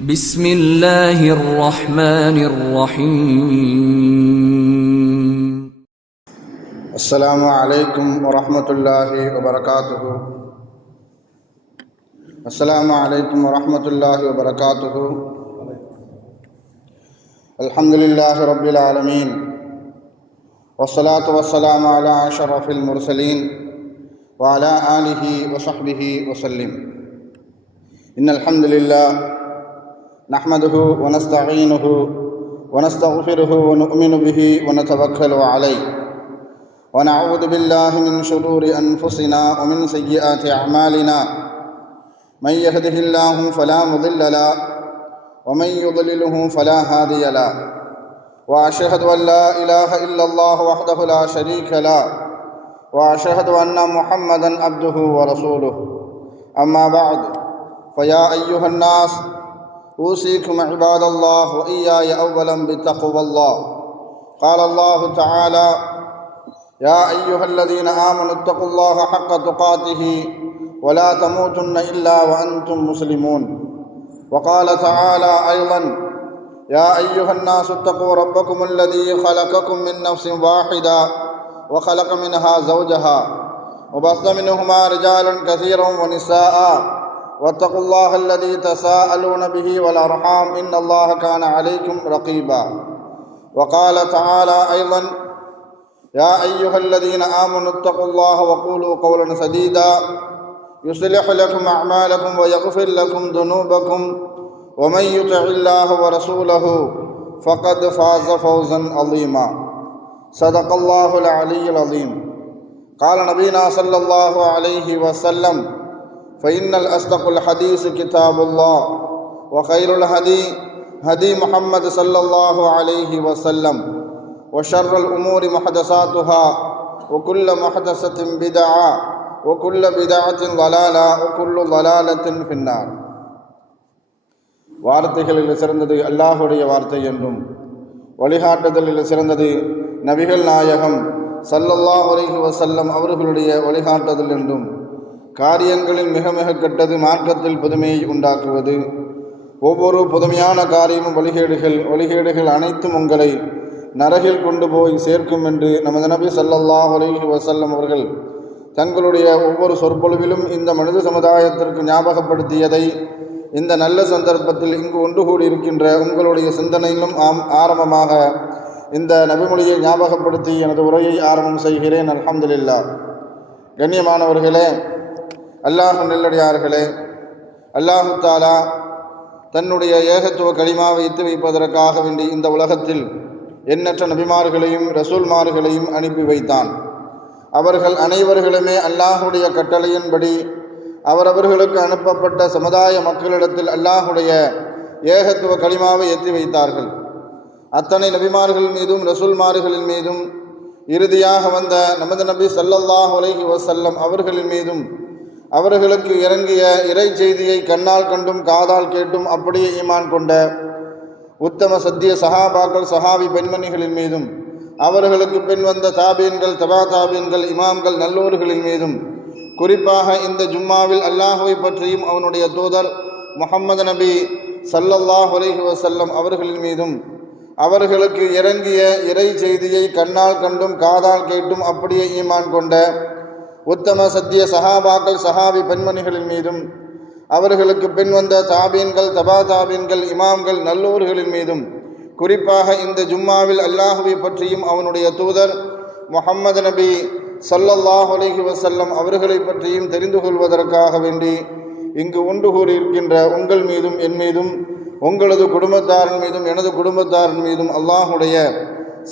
بسم الله الرحمن الرحيم. السلام عليكم ورحمة الله وبركاته. السلام عليكم ورحمة الله وبركاته. الحمد لله رب العالمين، والصلاة والسلام على أشرف المرسلين وعلى آله وصحبه وسلم. إن الحمد لله نحمده ونستعينه ونستغفره ونؤمن به ونتوكل عليه، ونعوذ بالله من شرور أنفسنا ومن سيئات أعمالنا. من يهده الله فلا مضل له ومن يضلله فلا هادي له، وأشهد أن لا إله إلا الله وحده لا شريك له، وأشهد أن محمدا عبده ورسوله. أما بعد، فيا أيها الناس أوصيكم عباد الله وإياي أولا بتقوى الله. قال الله تعالى: يا أيها الذين آمنوا اتقوا الله حق تقاته ولا تموتن إلا وأنتم مسلمون. وقال تعالى أيضا: يا أيها الناس اتقوا ربكم الذي خلقكم من نفس واحدة وخلق منها زوجها وبث منهما رجالا كثيرا ونساء، واتقوا الله الذي تساءلون به والأرحام إن الله كان عليكم رقيبا. وقال تعالى أيضا: يا أيها الذين آمنوا اتقوا الله وقولوا قولا سديدا يصلح لكم أعمالكم ويغفر لكم ذنوبكم، ومن يطع الله ورسوله فقد فاز فوزا عظيما. صدق الله العلي العظيم. قال نبينا صلى الله عليه وسلم: فإن الأصدق الحديث كتاب الله، وخير الهدي هدي محمد صلى الله عليه وسلم، وشر الأمور محدثاتها، وكل محدثة بدعة، وكل بدعة ضلالة، وكل ضلالة في النار. வார்த்தைகளில் சிறந்தது அல்லாஹுடைய வார்த்தை என்றும், வழிகாட்டுதலில் சிறந்தது நபிகள் நாயகம் ஸல்லல்லாஹு அலைஹி வஸல்லம் அவர்களுடைய வழிகாட்டுதல் என்றும், காரியங்களில் மிக மிக கெட்டது மார்க்கத்தில் புதுமையை உண்டாக்குவது, ஒவ்வொரு புதுமையான காரியமும் வழிகேடுகள் அனைத்தும் உங்களை நரகில் கொண்டு போய் சேர்க்கும் என்று நமது நபி ஸல்லல்லாஹு அலைஹி வஸல்லம் அவர்கள் தங்களுடைய ஒவ்வொரு சொற்பொழிவிலும் இந்த மனித சமுதாயத்திற்கு ஞாபகப்படுத்தியதை இந்த நல்ல சந்தர்ப்பத்தில் இங்கு ஒன்று கூடியிருக்கின்ற உங்களுடைய சிந்தனையிலும் ஆரம்பமாக இந்த நபிமொழியை ஞாபகப்படுத்தி எனது உரையை ஆரம்பம் செய்கிறேன். அல்ஹம்துலில்லாஹ். கண்ணியமானவர்களே, அல்லாஹ் நல்லடியார்களே, அல்லாஹு தாலா தன்னுடைய ஏகத்துவ கலிமாவை எத்தி வைப்பதற்காக வேண்டி இந்த உலகத்தில் எண்ணற்ற நபிமார்களையும் ரசூல்மார்களையும் அனுப்பி வைத்தான். அவர்கள் அனைவர்களுமே அல்லாஹுடைய கட்டளையின்படி அவரவர்களுக்கு அனுப்பப்பட்ட சமுதாய மக்களிடத்தில் அல்லாஹுடைய ஏகத்துவ கலிமாவை எத்தி வைத்தார்கள். அத்தனை நபிமார்கள் மீதும் ரசூல்மார்களின் மீதும் இறுதியாக வந்த நமது நபி ஸல்லல்லாஹு அலைஹி வஸல்லம் அவர்களின் மீதும் அவர்களுக்கு இறங்கிய இறை செய்தியை கண்ணால் கண்டும் காதால் கேட்டும் அப்படியே ஈமான் கொண்ட உத்தம சத்திய சஹாபாக்கள் சஹாபி பெண்மணிகளின் மீதும் அவர்களுக்கு பின் வந்த தாபீன்கள் தபா தாபீன்கள் இமாம்கள் நல்லோர்களின் மீதும் குறிப்பாக இந்த ஜும்மாவில் அல்லாஹுவை பற்றியும் அவனுடைய தூதர் முஹம்மது நபி ஸல்லல்லாஹு அலைஹி வஸல்லம் அவர்களின் மீதும் அவர்களுக்கு இறங்கிய இறை செய்தியை கண்ணால் கண்டும் காதால் கேட்டும் அப்படியே ஈமான் கொண்ட உத்தம சத்திய சஹாபாக்கள் சஹாபி பெண்மணிகளின் மீதும் அவர்களுக்கு பின் வந்த தாபீன்கள் தபா தாபீன்கள் இமாம்கள் நல்லோர்களின் மீதும் குறிப்பாக இந்த ஜும்மாவில் அல்லாஹுவை பற்றியும் அவனுடைய தூதர் முஹம்மது நபி ஸல்லல்லாஹு அலைஹி வஸல்லம் அவர்களை பற்றியும் தெரிந்து கொள்வதற்காக வேண்டி இங்கு ஒன்று கூறியிருக்கின்ற உங்கள் மீதும் என் மீதும் உங்களது குடும்பத்தாரின் மீதும் எனது குடும்பத்தாரின் மீதும் அல்லாஹுடைய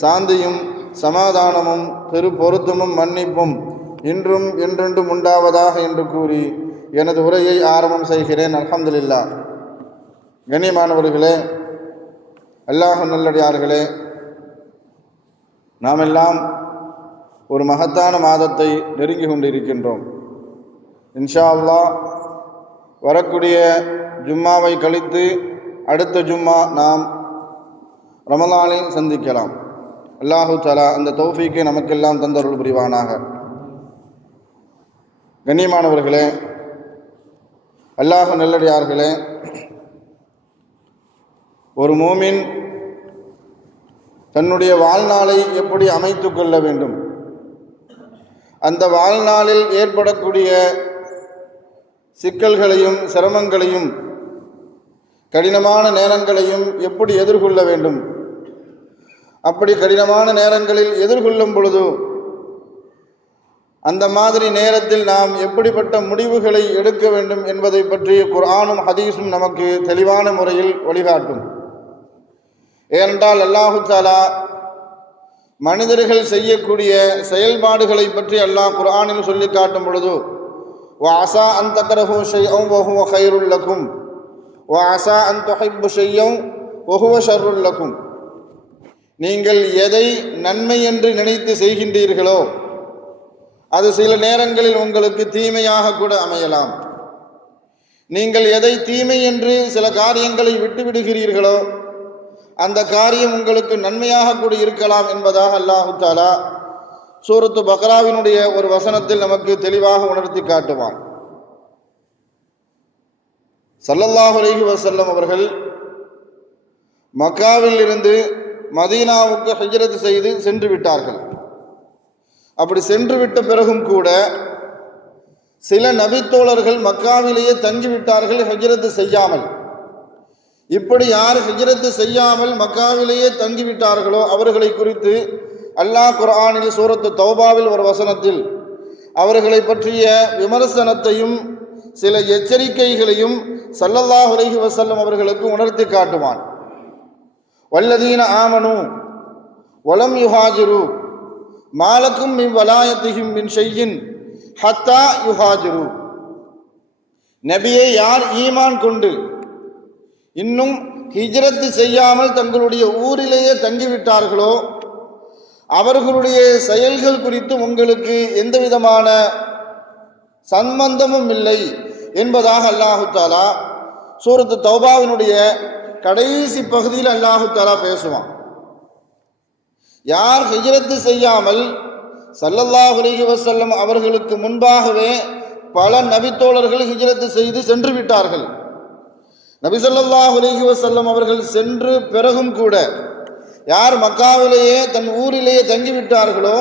சாந்தியும் சமாதானமும் பெரு பொருத்தமும் மன்னிப்பும் இன்றும் என்றென்றும் உண்டாவதாக என்று கூறி எனது உரையை ஆரம்பம் செய்கிறேன். அல்ஹம்துலில்லாஹ். கண்ணியமானவர்களே, அல்லாஹ் நல்லடியார்களே, நாம் எல்லாம் ஒரு மகத்தான மாதத்தை நெருங்கி கொண்டிருக்கின்றோம். இன்ஷா அல்லாஹ் வரக்கூடிய ஜும்மாவை கழித்து அடுத்த ஜும்மா நாம் ரமலானை சந்திக்கலாம். அல்லாஹு தஆலா அந்த தௌஃபீக்கை நமக்கெல்லாம் தந்தருள் புரிவானாக. கண்ணியமானவர்களே, அல்லாஹ் நல்லடியார்களே, ஒரு மோமின் தன்னுடைய வாழ்நாளை எப்படி அமைத்து கொள்ள வேண்டும், அந்த வாழ்நாளில் ஏற்படக்கூடிய சிக்கல்களையும் சிரமங்களையும் கடினமான நேரங்களையும் எப்படி எதிர்கொள்ள வேண்டும், அப்படி கடினமான நேரங்களில் எதிர்கொள்ளும் பொழுது அந்த மாதிரி நேரத்தில் நாம் எப்படிப்பட்ட முடிவுகளை எடுக்க வேண்டும் என்பதை பற்றி குர்ஆனும் ஹதீஸும் நமக்கு தெளிவான முறையில் வழிகாட்டும். ஏனென்றால் அல்லாஹு தஆலா மனிதர்கள் செய்யக்கூடிய செயல்பாடுகளை பற்றி அல்லாஹ் குர்ஆனில் சொல்லி காட்டும் பொழுது வஅஸா அன் தக்ரஹு ஷைஅன் வஹுவ கைருல் லக்கும் வஅஸா அன் துஹிப்பு ஷைஅன் வஹுவ ஷர்ருல் லக்கும், நீங்கள் எதை நன்மை என்று நினைத்து செய்கின்றீர்களோ அது சில நேரங்களில் உங்களுக்கு தீமையாக கூட அமையலாம். நீங்கள் எதை தீமை என்று சில காரியங்களை விட்டுவிடுகிறீர்களோ அந்த காரியம் உங்களுக்கு நன்மையாக கூட இருக்கலாம் என்பதாக அல்லாஹு தஆலா சூரத்து பக்ராவினுடைய ஒரு வசனத்தில் நமக்கு தெளிவாக உணர்த்தி காட்டுவான். ஸல்லல்லாஹு அலைஹி வஸல்லம் அவர்கள் மக்காவில் இருந்து மதீனாவுக்கு ஹிஜ்ரத் செய்து சென்று விட்டார்கள். அப்படி சென்று விட்ட பிறகும் கூட சில நபித்தோழர்கள் மக்காவிலேயே தங்கிவிட்டார்கள் ஹிஜ்ரத் செய்யாமல். இப்படி யார் ஹிஜ்ரத் செய்யாமல் மக்காவிலேயே தங்கிவிட்டார்களோ அவர்களை குறித்து அல்லாஹ் குர்ஆனில் சூரத்து தௌபாவில் ஒரு வசனத்தில் அவர்களை பற்றிய விமர்சனத்தையும் சில எச்சரிக்கைகளையும் ஸல்லல்லாஹு அலைஹி வஸல்லம் அவர்களுக்கு உணர்த்தி காட்டுவான். வல்லதீன ஆமனு வலம் யுஹாஜிரு மாலக்கும் மின் வலாயத்திஹிம் மின் ஷையின் ஹத்தா யுஹாஜிரு, நபியே, யார் ஈமான் கொண்டு இன்னும் ஹிஜ்ரத் செய்யாமல் தங்களுடைய ஊரிலேயே தங்கிவிட்டார்களோ அவர்களுடைய செயல்கள் குறித்து உங்களுக்கு எந்த விதமான சம்பந்தமும் இல்லை என்பதாக அல்லாஹு தஆலா சூரத்து தௌபாவினுடைய கடைசி பகுதியில் அல்லாஹு தஆலா பேசுவான். யார் ஹிஜ்ரத் செய்யாமல் ஸல்லல்லாஹு அலைஹி வஸல்லம் அவர்களுக்கு முன்பாகவே பல நபித்தோழர்கள் ஹிஜ்ரத் செய்து சென்று விட்டார்கள். நபி ஸல்லல்லாஹு அலைஹி வஸல்லம் அவர்கள் சென்று பிறகும் கூட யார் மக்காவிலேயே தன் ஊரிலேயே தங்கிவிட்டார்களோ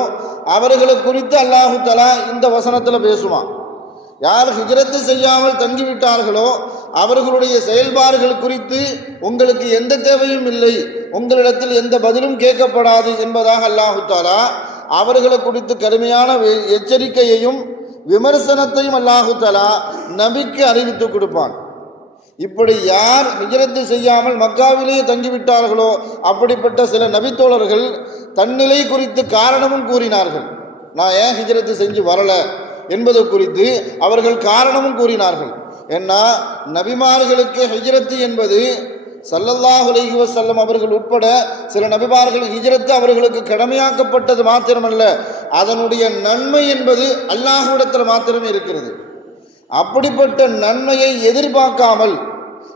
அவர்களை குறித்து அல்லாஹு தஆலா இந்த வசனத்தில் பேசுவான். யார் ஹிஜ்ரத் செய்யாமல் தங்கிவிட்டார்களோ அவர்களுடைய செயல்பாடுகள் குறித்து உங்களுக்கு எந்த தேவையும் இல்லை, உங்களிடத்தில் எந்த பதிலும் கேட்கப்படாது என்பதாக அல்லாஹு தஆலா அவர்களை குறித்து கடுமையான எச்சரிக்கையையும் விமர்சனத்தையும் அல்லாஹு தஆலா நபிக்கு அறிவித்து கொடுப்பான். இப்படி யார் ஹிஜ்ரத் செய்யாமல் மக்காவிலேயே தங்கிவிட்டார்களோ அப்படிப்பட்ட சில நபித்தோழர்கள் தன்னிலை குறித்து காரணமும் கூறினார்கள். நான் ஏன் ஹிஜ்ரத் செஞ்சு வரல என்பது குறித்து அவர்கள் காரணமும் கூறினார்கள். ஏன்னா நபிமார்களுக்கு ஹிஜ்ரத் என்பது ஸல்லல்லாஹு அலைஹி வஸல்லம் அவர்கள் உட்பட சில நபிமார்கள் ஹிஜ்ரத் அவர்களுக்கு கடமையாக்கப்பட்டது மாத்திரமல்ல, அதனுடைய நன்மை என்பது அல்லாஹ்விடத்தில் மாத்திரமே இருக்கிறது. அப்படிப்பட்ட நன்மையை எதிர்பார்க்காமல்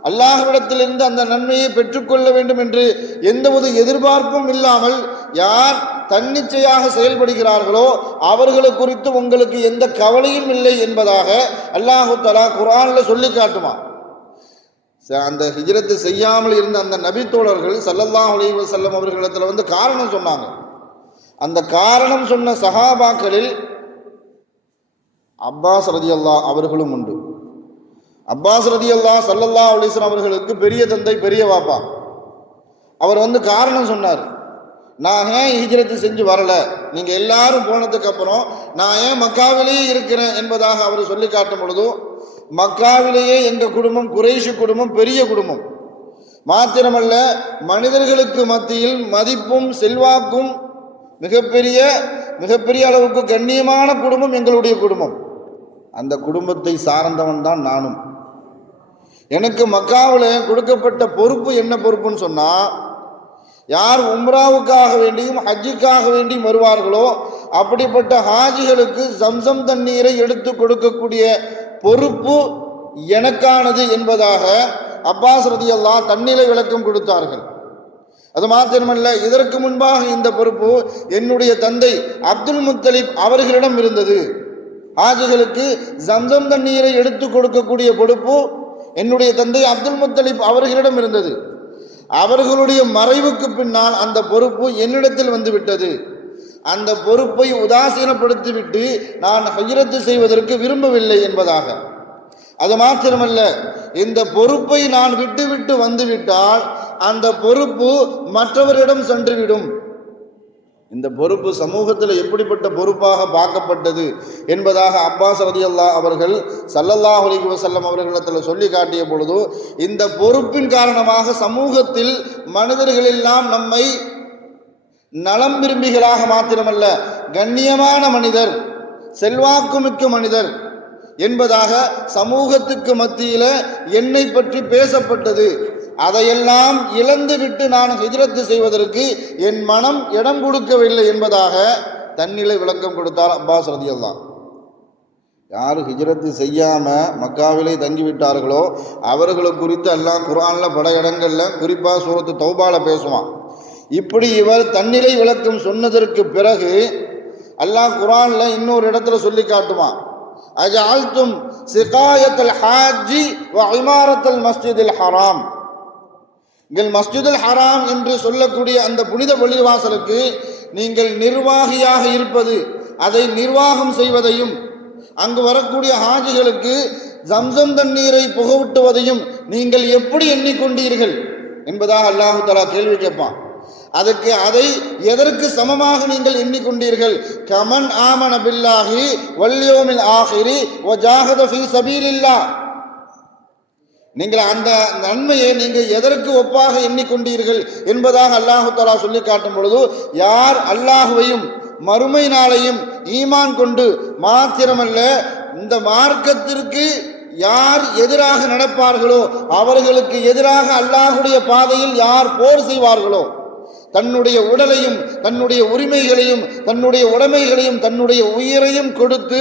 அல்லாஹ்விடத்திலிருந்து அந்த நன்மையை பெற்றுக்கொள்ள வேண்டும் என்று எந்தவொரு எதிர்பார்ப்பும் இல்லாமல் யார் தன்னிச்சையாக செயல்படுகிறார்களோ அவர்களை குறித்து உங்களுக்கு எந்த கவலையும் இல்லை என்பதாக அல்லாஹு தஆலா குர்ஆனில் சொல்லி காட்டுமா. அந்த ஹிஜ்ரத் செய்யாமல் இருந்த அந்த நபித்தோழர்கள் ஸல்லல்லாஹு அலைஹி வஸல்லம் அவர்களிடத்தில் காரணம் சொன்னாங்க. அந்த காரணம் சொன்ன சஹாபாக்களில் அப்பாஸ் ரலியல்லாஹு அவர்களும் உண்டு. அப்பாஸ் ரலியல்லாஹு ஸல்லல்லாஹு அலைஹி வஸல்லம் அவர்களுக்கு பெரிய தந்தை, பெரிய வாப்பா. அவர் காரணம் சொன்னார். நான் ஏன் ஹிஜ்ரத் செஞ்சு வரல, நீங்கள் எல்லாரும் போனதுக்கு அப்புறம் நான் ஏன் மக்காவிலேயே இருக்கிறேன் என்பதாக அவர் சொல்லி காட்டும் பொழுது, மக்காவிலேயே எங்கள் குடும்பம் குறைஷி குடும்பம் பெரிய குடும்பம் மாத்திரமல்ல, மனிதர்களுக்கு மத்தியில் மதிப்பும் செல்வாக்கும் மிகப்பெரிய அளவுக்கு கண்ணியமான குடும்பம் எங்களுடைய குடும்பம். அந்த குடும்பத்தை சார்ந்தவன் தான் நானும். எனக்கு மக்காவில் கொடுக்கப்பட்ட பொறுப்பு என்ன பொறுப்புன்னு சொன்னால், யார் உம்ராவுக்காக வேண்டியும் ஹஜ்ஜுக்காக வேண்டியும் வருவார்களோ அப்படிப்பட்ட ஹாஜிகளுக்கு ஜம்சம் தண்ணீரை எடுத்து கொடுக்கக்கூடிய பொறுப்பு எனக்கானது என்பதாக அப்பாஸ் ரலியல்லாஹு தன்னிலை விளக்கம் கொடுத்தார்கள். அது மாத்திரமல்ல, இதற்கு முன்பாக இந்த பொறுப்பு என்னுடைய தந்தை அப்துல் முத்தலிப் அவர்களிடம் இருந்தது. ஹாஜிகளுக்கு ஜம்சம் தண்ணீரை எடுத்து கொடுக்கக்கூடிய பொறுப்பு என்னுடைய தந்தை அப்துல் முத்தலிப் அவர்களிடம் இருந்தது. அவர்களுடைய மறைவுக்கு பின்னால் அந்த பொறுப்பு என்னிடத்தில் வந்துவிட்டது. அந்த பொறுப்பை உதாசீனப்படுத்திவிட்டு நான் ஹிஜ்ரத் செய்வதற்கு விரும்பவில்லை என்பதாக. அது மாத்திரமல்ல, இந்த பொறுப்பை நான் விட்டு வந்துவிட்டால் அந்த பொறுப்பு மற்றவரிடம் சென்றுவிடும். இந்த பொறுப்பு சமூகத்தில் எப்படிப்பட்ட பொறுப்பாக பார்க்கப்பட்டது என்பதாக அப்பாஸ் ரலியல்லாஹு அவர்கள் ஸல்லல்லாஹு அலைஹி வஸல்லம் அவர்களிடத்தில் சொல்லி காட்டிய பொழுது, இந்த பொறுப்பின் காரணமாக சமூகத்தில் மனிதர்களெல்லாம் நம்மை நலம் விரும்பிகளாக மாத்திரமல்ல, கண்ணியமான மனிதர், செல்வாக்குமிக்க மனிதர் என்பதாக சமூகத்துக்கு மத்தியில் என்னை பற்றி பேசப்பட்டது. அதையெல்லாம் இழந்துவிட்டு நான் ஹிஜ்ரத் செய்வதற்கு என் மனம் இடம் கொடுக்கவில்லை என்பதாக தன்னிலை விளக்கம் கொடுத்தார் அப்பாஸ் ரலியல்லாஹு. யார் ஹிஜ்ரத் செய்யாமல் மக்காவிலே தங்கிவிட்டார்களோ அவர்களை குறித்து அல்லாஹ் குர்ஆனில் பல இடங்களில் குறிப்பாக சூரத்து தௌபால பேசுவான். இப்படி இவர் தன்னிலை விளக்கம் சொன்னதற்கு பிறகு அல்லாஹ் குர்ஆனில் இன்னொரு இடத்துல சொல்லி காட்டுவான், அஜஅல்தும் சிகாயத்தல் ஹாஜி வ இமாரத்தல் மஸ்ஜிதில் ஹராம். மஸ்ஜிதுல் ஹராம் என்று சொல்லக்கூடிய அந்த புனித பள்ளிவாசலுக்கு நீங்கள் நிர்வாகியாக இருப்பது, அதை நிர்வாகம் செய்வதையும், அங்கு வரக்கூடிய ஹாஜிகளுக்கு ஜம்சம் தண்ணீரை புகவிட்டுவதையும் நீங்கள் எப்படி எண்ணிக்கொண்டீர்கள் என்பதாக அல்லாஹு தஆலா கேள்வி கேட்பான். அதுக்கு அதை எதற்கு சமமாக நீங்கள் எண்ணிக்கொண்டீர்கள்? கமன் ஆமன பில்லாஹி வல் யௌமில் ஆகிரி வ ஜாஹத ஃபீ சபீலில்லாஹ். நீங்கள் அந்த நன்மையை நீங்கள் எதற்கு ஒப்பாக எண்ணிக்கொண்டீர்கள் என்பதாக அல்லாஹு தஆலா சொல்லி காட்டும் பொழுது, யார் அல்லாஹுவையும் மறுமை நாளையும் ஈமான் கொண்டு மாத்திரமல்ல, இந்த மார்க்கத்திற்கு யார் எதிராக நடப்பார்களோ அவர்களுக்கு எதிராக அல்லாஹுடைய பாதையில் யார் போர் செய்வார்களோ, தன்னுடைய உடலையும் தன்னுடைய உரிமைகளையும் தன்னுடைய உடைமைகளையும் தன்னுடைய உயிரையும் கொடுத்து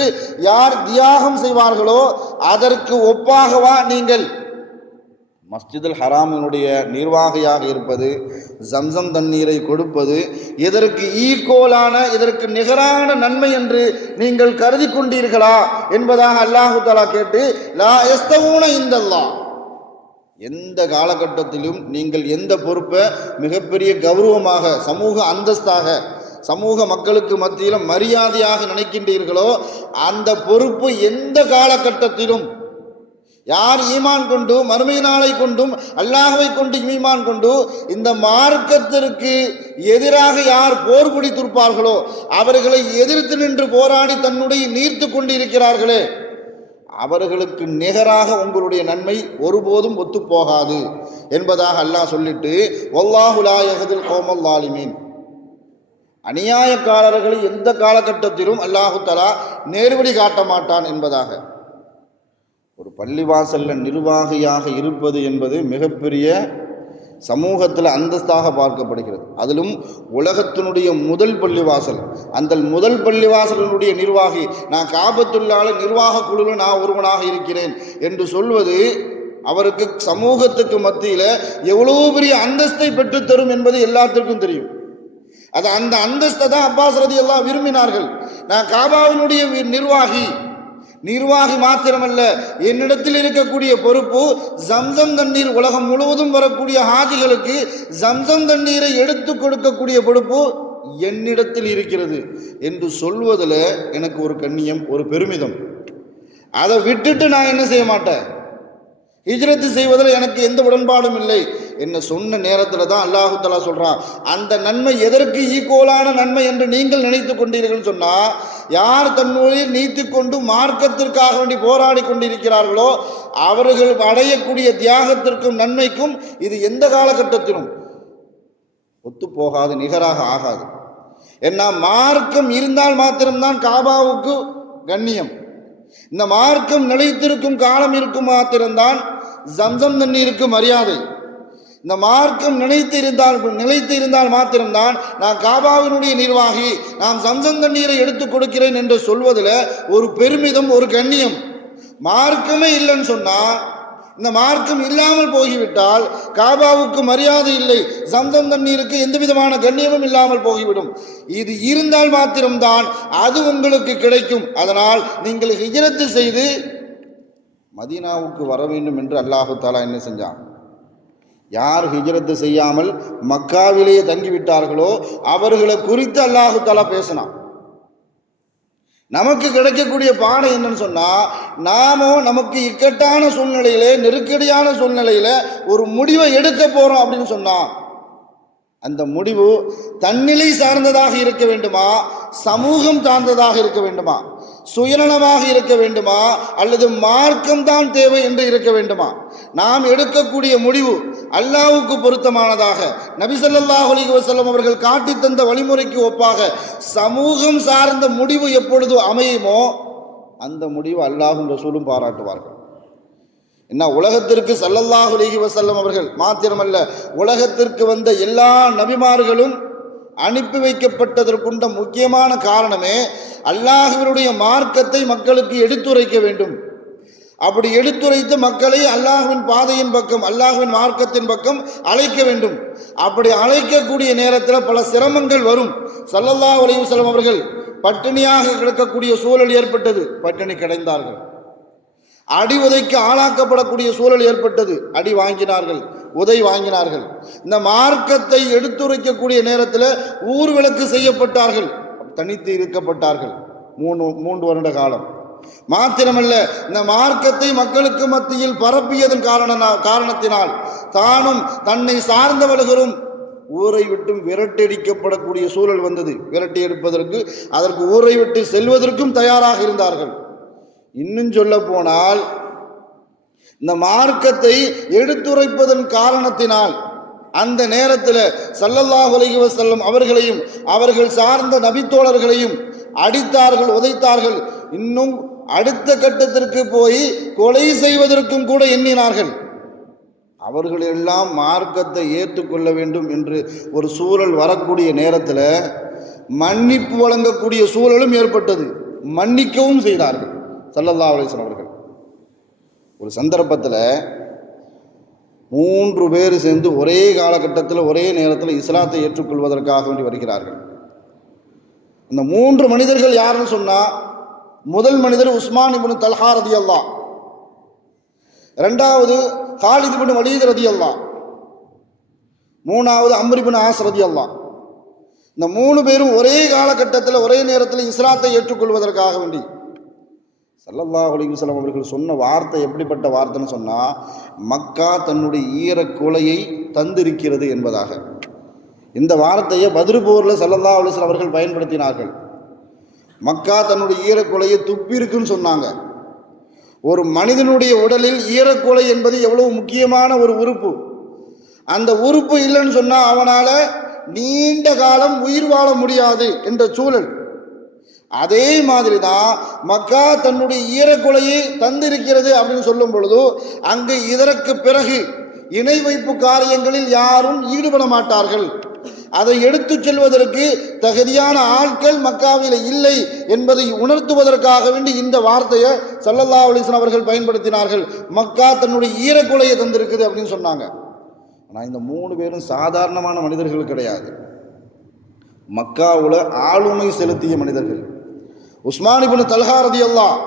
யார் தியாகம் செய்வார்களோ அதற்கு ஒப்பாகவா நீங்கள் மஸ்ஜிதுல் ஹராமினுடைய நிர்வாகியாக இருப்பது, ஜம்சம் தண்ணீரை கொடுப்பது இதற்கு ஈக்குவலான, இதற்கு நிகரான நன்மை என்று நீங்கள் கருதி கொண்டீர்களா என்பதாக அல்லாஹு தஆலா கேட்டு, லா யஸ்தவூன இந்தல்லாஹ், எந்த காலகட்டத்திலும் நீங்கள் எந்த பொறுப்பை மிகப்பெரிய கௌரவமாக, சமூக அந்தஸ்தாக, சமூக மக்களுக்கு மத்தியில் மரியாதையாக நினைக்கின்றீர்களோ அந்த பொறுப்பு எந்த காலகட்டத்திலும் யார் ஈமான் கொண்டு மறுமை நாளை கொண்டும் அல்லாஹ்வை கொண்டு ஈமான் கொண்டு இந்த மார்க்கத்திற்கு எதிராக யார் போர் பிடித்திருப்பார்களோ அவர்களை எதிர்த்து நின்று போராடி தன்னுடைய நீர்த்து கொண்டு இருக்கிறார்களே அவர்களுக்கு நிகராக உங்களுடைய நன்மை ஒருபோதும் ஒத்துப்போகாது என்பதாக அல்லாஹ் சொல்லிட்டு, வல்லாஹு லா யஹ்தில் கௌமல் ஸாலிமீன், அநியாயக்காரர்களை எந்த காலகட்டத்திலும் அல்லாஹு தஆலா நேர்வழி காட்ட மாட்டான் என்பதாக. ஒரு பள்ளிவாசலில் நிர்வாகியாக இருப்பது என்பது மிகப்பெரிய சமூகத்தில் அந்தஸ்தாக பார்க்கப்படுகிறது. அதிலும் உலகத்தினுடைய முதல் பள்ளிவாசல், அந்த முதல் பள்ளிவாசலினுடைய நிர்வாகி, நான் காபத்துல்லாஹ் நிர்வாக குழுவில் நான் ஒருவனாக இருக்கிறேன் என்று சொல்வது அவருக்கு சமூகத்துக்கு மத்தியில் எவ்வளவு பெரிய அந்தஸ்தை பெற்றுத்தரும் என்பது எல்லாத்திற்கும் தெரியும். அது அந்த அந்தஸ்தை தான் அப்பாஸ் ரலியல்லாஹு விரும்பினார்கள். நான் காபாவினுடைய நிர்வாகி மாத்திரமல்ல, என்னிடத்தில் இருக்கக்கூடிய பொறுப்பு ஜம்சம் தண்ணீர் உலகம் முழுவதும் வரக்கூடிய ஹாஜிகளுக்கு ஜம்சம் தண்ணீரை எடுத்து கொடுக்கக்கூடிய பொறுப்பு என்னிடத்தில் இருக்கிறது என்று சொல்வதில் எனக்கு ஒரு கண்ணியம், ஒரு பெருமிதம். அதை விட்டுட்டு நான் என்ன செய்ய மாட்டேன், ஹிஜ்ரத் செய்வதில் எனக்கு எந்த உடன்பாடும் இல்லை என்ன சொன்ன நேரத்தில் தான் அல்லாஹு தஆலா சொல்கிறான், அந்த நன்மை எதற்கு ஈக்குவலான நன்மை என்று நீங்கள் நினைத்து கொண்டீர்கள் சொன்னால், யார் தன்னுடைய நீத்து கொண்டு மார்க்கத்திற்காக வேண்டி போராடி கொண்டிருக்கிறார்களோ அவர்கள் அடையக்கூடிய தியாகத்திற்கும் நன்மைக்கும் இது எந்த காலகட்டத்திலும் ஒத்துப்போகாது, நிகராக ஆகாது. ஏன்னா மார்க்கம் இருந்தால் மாத்திரம்தான் காபாவுக்கு கண்ணியம். இந்த மார்க்கம் நிலைத்திருக்கும் காலம் இருக்கும் மாத்திரம்தான் ஜம்சம் தண்ணீருக்கு மரியாதை. இந்த மார்க்கம் நிலைத்து இருந்தால் மாத்திரம்தான் நான் காபாவினுடைய நிர்வாகி, நான் ஜம்சம் தண்ணீரை எடுத்து கொடுக்கிறேன் என்று சொல்வதில் ஒரு பெருமிதம், ஒரு கண்ணியம். மார்க்கமே இல்லைன்னு சொன்னால், இந்த மார்க்கம் இல்லாமல் போகிவிட்டால் காபாவுக்கு மரியாதை இல்லை, ஜம்சம் தண்ணீருக்கு எந்த விதமான கண்ணியமும் இல்லாமல் போகிவிடும். இது இருந்தால் மாத்திரம்தான் அது உங்களுக்கு கிடைக்கும். அதனால் நீங்கள் ஹிஜ்ரத் செய்து மதீனாவுக்கு வர வேண்டும் என்று அல்லாஹு தஆலா என்ன செஞ்சான், யார் ஹிஜ்ரத்து செய்யாமல் மக்காவிலேயே தங்கிவிட்டார்களோ அவர்களை குறித்து அல்லாஹு தஆலா பேசினான். நமக்கு கிடைக்கக்கூடிய பாடம் என்னன்னு சொன்னா, நாமும் நமக்கு இக்கட்டான சூழ்நிலையில, நெருக்கடியான சூழ்நிலையில ஒரு முடிவை எடுக்க போறோம் அப்படின்னு சொன்னா, அந்த முடிவு தன்னிலை சார்ந்ததாக இருக்க வேண்டுமா, சமூகம் சார்ந்ததாக இருக்க வேண்டுமா, சுயநலமாக இருக்க வேண்டுமா, அல்லது மார்க்கம்தான் தேவை என்று இருக்க வேண்டுமா? நாம் எடுக்கக்கூடிய முடிவு அல்லாஹ்வுக்கு பொருத்தமானதாக, நபி ஸல்லல்லாஹு அலைஹி வஸல்லம் அவர்கள் காட்டி தந்த வழிமுறைக்கு ஒப்பாக சமூகம் சார்ந்த முடிவு எப்பொழுது அமையுமோ அந்த முடிவு அல்லாஹ்வும் ரசூலும் பாராட்டுவார்கள். என்ன, உலகத்திற்கு ஸல்லல்லாஹு அலைஹி வஸல்லம் அவர்கள் மாத்திரமல்ல, உலகத்திற்கு வந்த எல்லா நபிமார்களும் அனுப்பி வைக்கப்பட்டதற்குண்ட முக்கியமான காரணமே அல்லாஹ்வினுடைய மார்க்கத்தை மக்களுக்கு எடுத்துரைக்க வேண்டும். அப்படி எடுத்துரைத்து மக்களை அல்லாஹ்வின் பாதையின் பக்கம், அல்லாஹ்வின் மார்க்கத்தின் பக்கம் அழைக்க வேண்டும். அப்படி அழைக்கக்கூடிய நேரத்தில் பல சிரமங்கள் வரும். ஸல்லல்லாஹு அலைஹி வஸல்லம் அவர்கள் பட்டினியாக கிடக்கக்கூடிய சூழல் ஏற்பட்டது, பட்டினி கிடந்தார்கள். அடி உதைக்கு ஆளாக்கப்படக்கூடிய சூழல் ஏற்பட்டது, அடி வாங்கினார்கள், உதை வாங்கினார்கள். இந்த மார்க்கத்தை எடுத்துரைக்கக்கூடிய நேரத்தில் ஊர்விளக்கு செய்யப்பட்டார்கள், தனித்து இருக்கப்பட்டார்கள் 3 வருட காலம். மாத்திரமல்ல, இந்த மார்க்கத்தை மக்களுக்கு மத்தியில் பரப்பியதன் காரணத்தினால் தானும் தன்னை சார்ந்தவர்களும் ஊரை விட்டும் விரட்டடிக்கப்படக்கூடிய சூழல் வந்தது. விரட்டி எடுப்பதற்கு, அதற்கு ஊரை விட்டு செல்வதற்கும் தயாராக இருந்தார்கள். இன்னும் சொல்ல போனால், இந்த மார்க்கத்தை எடுத்துரைப்பதன் காரணத்தினால் அந்த நேரத்தில் ஸல்லல்லாஹு அலைஹி வஸல்லம் அவர்களையும் அவர்கள் சார்ந்த நபித்தோழர்களையும் அடித்தார்கள், உதைத்தார்கள். இன்னும் அடுத்த கட்டத்திற்கு போய் கொலை செய்வதற்கும் கூட எண்ணினார்கள். அவர்களெல்லாம் மார்க்கத்தை ஏற்றுக்கொள்ள வேண்டும் என்று ஒரு சூழல் வரக்கூடிய நேரத்தில் மன்னிப்பு வழங்கக்கூடிய சூழலும் ஏற்பட்டது. மன்னிக்கவும் செய்தார்கள் ஸல்லல்லாஹு அலைஹி வஸல்லம் அவர்கள். ஒரு சந்தர்ப்பத்தில் 3 பேர் சேர்ந்து ஒரே காலகட்டத்தில் ஒரே நேரத்தில் இஸ்லாத்தை ஏற்றுக்கொள்வதற்காக வேண்டி வருகிறார்கள். அந்த 3 மனிதர்கள் யாருன்னு சொன்னா, முதல் மனிதர் உஸ்மான் இப்னு தல்ஹா ரலியல்லாஹ், இரண்டாவது காலித் இப்னு வலீத் ரலியல்லாஹ், மூணாவது அம்ர் இப்னு ஆஸ் ரலியல்லாஹ். இந்த 3 பேரும் ஒரே காலகட்டத்தில் ஒரே நேரத்தில் இஸ்லாத்தை ஏற்றுக்கொள்வதற்காக வேண்டி ஸல்லல்லாஹு அலைஹி வஸல்லம் அவர்கள் சொன்ன வார்த்தை எப்படிப்பட்ட வார்த்தைன்னு சொன்னால், மக்கா தன்னுடைய ஈரக்குலையை தந்திருக்கிறது என்பதாக. இந்த வார்த்தையை பத்ர் போரில் ஸல்லல்லாஹு அலைஹி வஸல்லம் அவர்கள் பயன்படுத்தினார்கள். மக்கா தன்னுடைய ஈரக்குலையை துப்பிருக்குன்னு சொன்னாங்க. ஒரு மனிதனுடைய உடலில் ஈரக்குலை என்பது எவ்வளவு முக்கியமான ஒரு உறுப்பு. அந்த உறுப்பு இல்லைன்னு சொன்னால் அவனால் நீண்ட காலம் உயிர் வாழ முடியாது என்ற சூழல். அதே மாதிரி தான் மக்கா தன்னுடைய ஈரக்குலையை தந்திருக்கிறது அப்படின்னு சொல்லும் பொழுது, அங்கு இதற்கு பிறகு இணை வைப்பு காரியங்களில் யாரும் ஈடுபட மாட்டார்கள். அதை எடுத்து செல்வதற்கு தகுதியான ஆட்கள் மக்காவில் இல்லை என்பதை உணர்த்துவதற்காக வேண்டி இந்த வார்த்தையை ஸல்லல்லாஹு அலைஹி வஸல்லம் அவர்கள் பயன்படுத்தினார்கள். மக்கா தன்னுடைய ஈரக்குலையை தந்திருக்குது அப்படின்னு சொன்னாங்க. ஆனால் இந்த 3 பேரும் சாதாரணமான மனிதர்கள் கிடையாது, மக்காவில் ஆளுமை செலுத்திய மனிதர்கள். உஸ்மான் இப்னு தல்ஹா ரலியல்லாஹ்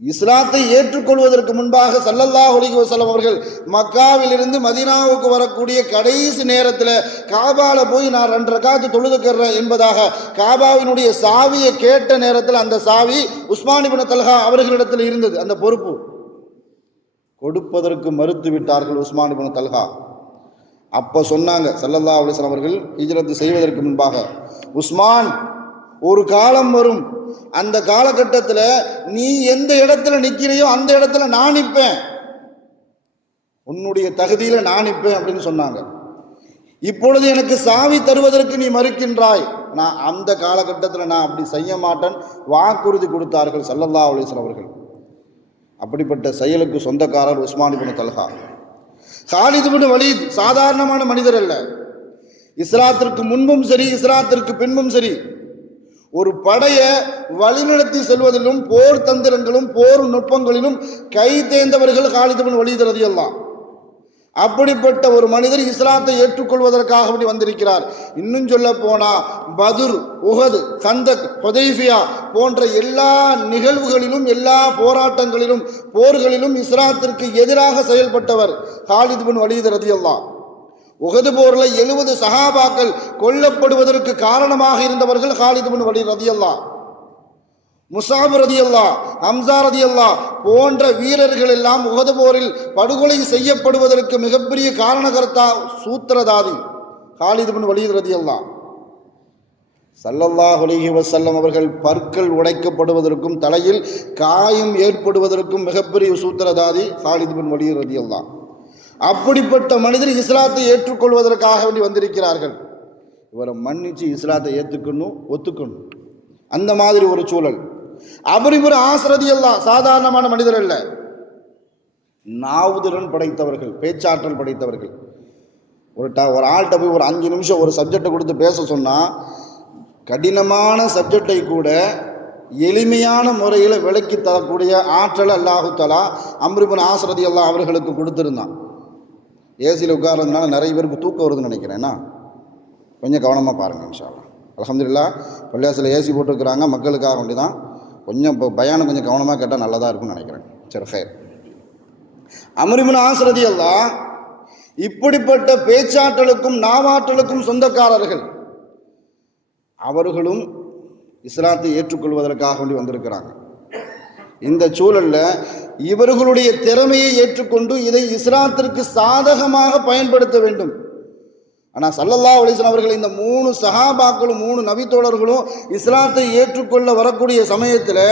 இஸ்லாத்தை ஏற்றுக்கொள்வதற்கு முன்பாக ஸல்லல்லாஹு அலைஹி வஸல்லம் அவர்கள் மக்காவிலிருந்து மதீனாவுக்கு வரக்கூடிய கடைசி நேரத்தில் காபால போய் நான் 2 ரக்காத்து தொழுதுக்கிறேன் என்பதாக காபாவினுடைய சாவியை கேட்ட நேரத்தில் அந்த சாவி உஸ்மான் இப்னு தல்ஹா அவர்களிடத்தில் இருந்தது. அந்த பொறுப்பு கொடுப்பதற்கு மறுத்து விட்டார்கள் உஸ்மான் இப்னு தல்ஹா. அப்போ சொன்னாங்க ஸல்லல்லாஹு அலைஹி வஸல்லம் அவர்கள் ஹிஜ்ரத் செய்வதற்கு முன்பாக, உஸ்மான், ஒரு காலம் வரும், அந்த காலகட்டத்தில் நீ எந்த இடத்துல நிற்கிறையோ அந்த இடத்துல நான் நிற்பேன், உன்னுடைய தகுதியில் நான் நிற்பேன் அப்படின்னு சொன்னாங்க. இப்பொழுது எனக்கு சாவி தருவதற்கு நீ மறுக்கின்றாய், நான் அந்த காலகட்டத்தில் நான் அப்படி செய்ய மாட்டேன் வாக்குறுதி கொடுத்தார்கள் ஸல்லல்லாஹு அலைஹி வஸல்லம் அவர்கள். அப்படிப்பட்ட செயலுக்கு சொந்தக்காரர் உஸ்மான் இப்னு தல்ஹா. காலித் இப்னு வலீத் சாதாரணமான மனிதர் அல்ல. இஸ்லாத்திற்கு முன்பும் சரி, இஸ்லாத்திற்கு பின்பும் சரி, ஒரு படையை வழிநடத்தி செல்வதிலும் போர் தந்திரங்களும் போர் நுட்பங்களிலும் கை தேர்ந்தவர்கள் காலித் இப்னு வலீத் ரலியல்லாஹ். அப்படிப்பட்ட ஒரு மனிதர் இஸ்லாத்தை ஏற்றுக்கொள்வதற்காக வேண்டி வந்திருக்கிறார். இன்னும் சொல்ல போனா பதுர், உஹது, கந்தக், ஹுதைஃபியா போன்ற எல்லா நிகழ்வுகளிலும் எல்லா போராட்டங்களிலும் போர்களிலும் இஸ்லாத்திற்கு எதிராக செயல்பட்டவர் காலித் பின் வலீத் ரலியல்லாஹு. உஹது போர்ல 70 சஹாபாக்கள் கொல்லப்படுவதற்கு காரணமாக இருந்தவர்கள் காலித் பின் வலீத் ரலியல்லாஹு. முஸாப் ரலியல்லாஹு, ஹம்ஸா ரலியல்லாஹு போன்ற வீரர்கள் எல்லாம் உஹது போரில் படுகொலை செய்யப்படுவதற்கு மிகப்பெரிய காரணகர்த்தா சூத்திரதாதி காலித் பின் வலீத் ரலியல்லாஹு. ஸல்லல்லாஹு அலைஹி வஸல்லம் அவர்கள் பற்கள் உடைக்கப்படுவதற்கும் தலையில் காயம் ஏற்படுவதற்கும் மிகப்பெரிய சூத்திரதாதி காலித் பின் வலீத் ரலியல்லாஹு. அப்படிப்பட்ட மனிதர் இஸ்லாத்தை ஏற்றுக்கொள்வதற்காக வேண்டி வந்திருக்கிறார்கள். இவரை மன்னிச்சு இஸ்லாத்தை ஏற்றுக்கணும், ஒத்துக்கணும். அந்த மாதிரி ஒரு சூழல். அபூபக்கர் ஆஸ் ரலியல்லாஹு சாதாரணமான மனிதர் அல்ல, நாவுதிறன் படைத்தவர்கள், பேச்சாற்றல் படைத்தவர்கள். ஒரு ஆள்கிட்ட போய் ஒரு 5 நிமிஷம் ஒரு சப்ஜெக்டை கொடுத்து பேச சொன்னால் கடினமான சப்ஜெக்டை கூட எளிமையான முறையில் விளக்கி தரக்கூடிய ஆற்றல் அல்லாஹு தஆலா அம்ர் ஆஸ் ரலியல்லாஹு அவர்களுக்கு கொடுத்துருந்தான். ஏசியில் உட்கார்றதுனால நிறைய பேருக்கு தூக்கம் வருதுன்னு நினைக்கிறேன்னா கொஞ்சம் கவனமாக பாருங்கள். இன்ஷா அல்லாஹ். அல்ஹம்துலில்லாஹ் பள்ளியாசில் ஏசி போட்டுருக்குறாங்க, மக்களுக்காக வேண்டி தான். கொஞ்சம் இப்போ பயானம் கொஞ்சம் கவனமாக கேட்டால் நல்லதாக இருக்கும்னு நினைக்கிறேன். சரி, ஹைர். அம்ர் இப்னு ஆஸ் ரலியல்லாஹு இப்படிப்பட்ட பேச்சாற்றலுக்கும் நாவாற்றலுக்கும் சொந்தக்காரர்கள். அவர்களும் இஸ்லாத்தை ஏற்றுக்கொள்வதற்காக வேண்டி வந்திருக்கிறாங்க. இந்த சூழல்ல இவர்களுடைய திறமையை ஏற்றுக்கொண்டு இதை இஸ்லாத்திற்கு சாதகமாக பயன்படுத்த வேண்டும். ஆனால் ஸல்லல்லாஹு அலைஹி வஸல்லம் அவர்கள் இந்த 3 சஹாபாக்களும் 3 நபித்தோழர்களும் இஸ்லாத்தை ஏற்றுக்கொள்ள வரக்கூடிய சமயத்தில்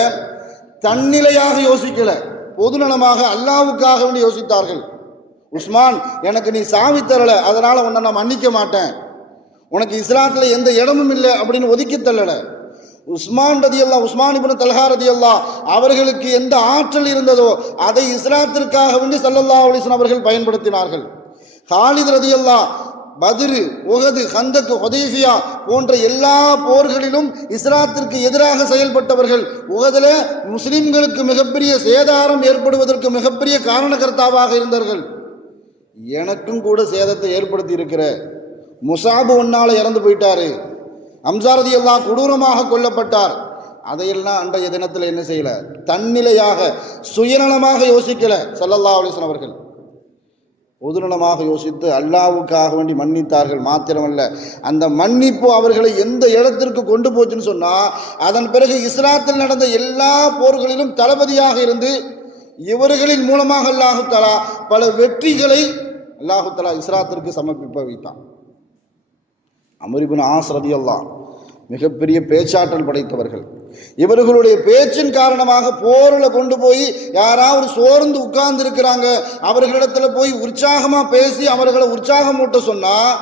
தன்னிலையாக யோசிக்கல, பொதுநலமாக அல்லாஹ்வுக்காக வேண்டி யோசித்தார்கள். உஸ்மான், எனக்கு நீ சாவி தரல, அதனால உன்னை நான் மன்னிக்க மாட்டேன், உனக்கு இஸ்லாத்தில் எந்த இடமும் இல்லை அப்படின்னு ஒதுக்கி தள்ளல. உஸ்மான் ரலியல்லாஹு, உஸ்மான் இப்னு தல்ஹா ரலியல்லாஹு அவர்களுக்கு எந்த ஆற்றல் இருந்ததோ அதை இஸ்லாத்திற்காக வேண்டி ஸல்லல்லாஹு அலைஹி வஸல்லம் அவர்கள் பயன்படுத்தினார்கள். காலித் ரலியல்லாஹு பத்ர், உஹது, கந்தக், ஹுதைஃபியா போன்ற எல்லா போர்களிலும் இஸ்லாத்திற்கு எதிராக செயல்பட்டவர்கள். உஹதுல முஸ்லிம்களுக்கு மிகப்பெரிய சேதாரம் ஏற்படுவதற்கு மிகப்பெரிய காரணகர்த்தாவாக இருந்தார்கள். எனக்கும் கூட சேதத்தை ஏற்படுத்தி இருக்கிற முஸாப் ஒன்னால இறந்து போயிட்டாரு, ஹம்ஸா ரலியல்லாஹு கொடூரமாக கொல்லப்பட்டார். அதையெல்லாம் அன்றைய தினத்தில் என்ன செய்யல, தன்னிலையாக சுயநலமாக யோசிக்கல ஸல்லல்லாஹு அலைஹி வஸல்லம் அவர்கள். பொதுநலமாக யோசித்து அல்லாஹ்வுக்காக வேண்டி மன்னித்தார்கள். மாத்திரமல்ல, அந்த மன்னிப்பு அவர்களை எந்த இடத்திற்கு கொண்டு போச்சுன்னு சொன்னால், அதன் பிறகு இஸ்லாத்தில் நடந்த எல்லா போர்களிலும் தளபதியாக இருந்து இவர்களின் மூலமாக அல்லாஹு தஆலா பல வெற்றிகளை அல்லாஹு தஆலா இஸ்லாத்திற்கு சமர்ப்பிக்க வைத்தான். அம்ர் இப்னு ஆஸ் ரலியல்லாஹு மிகப்பெரிய பேச்சாற்றல் படைத்தவர்கள். இவர்களுடைய பேச்சின் காரணமாக போரில் கொண்டு போய் யாராவது சோர்ந்து உட்கார்ந்து இருக்கிறாங்க, அவர்களிடத்தில் போய் உற்சாகமாக பேசி அவர்களை உற்சாகமூட்ட சொன்னால்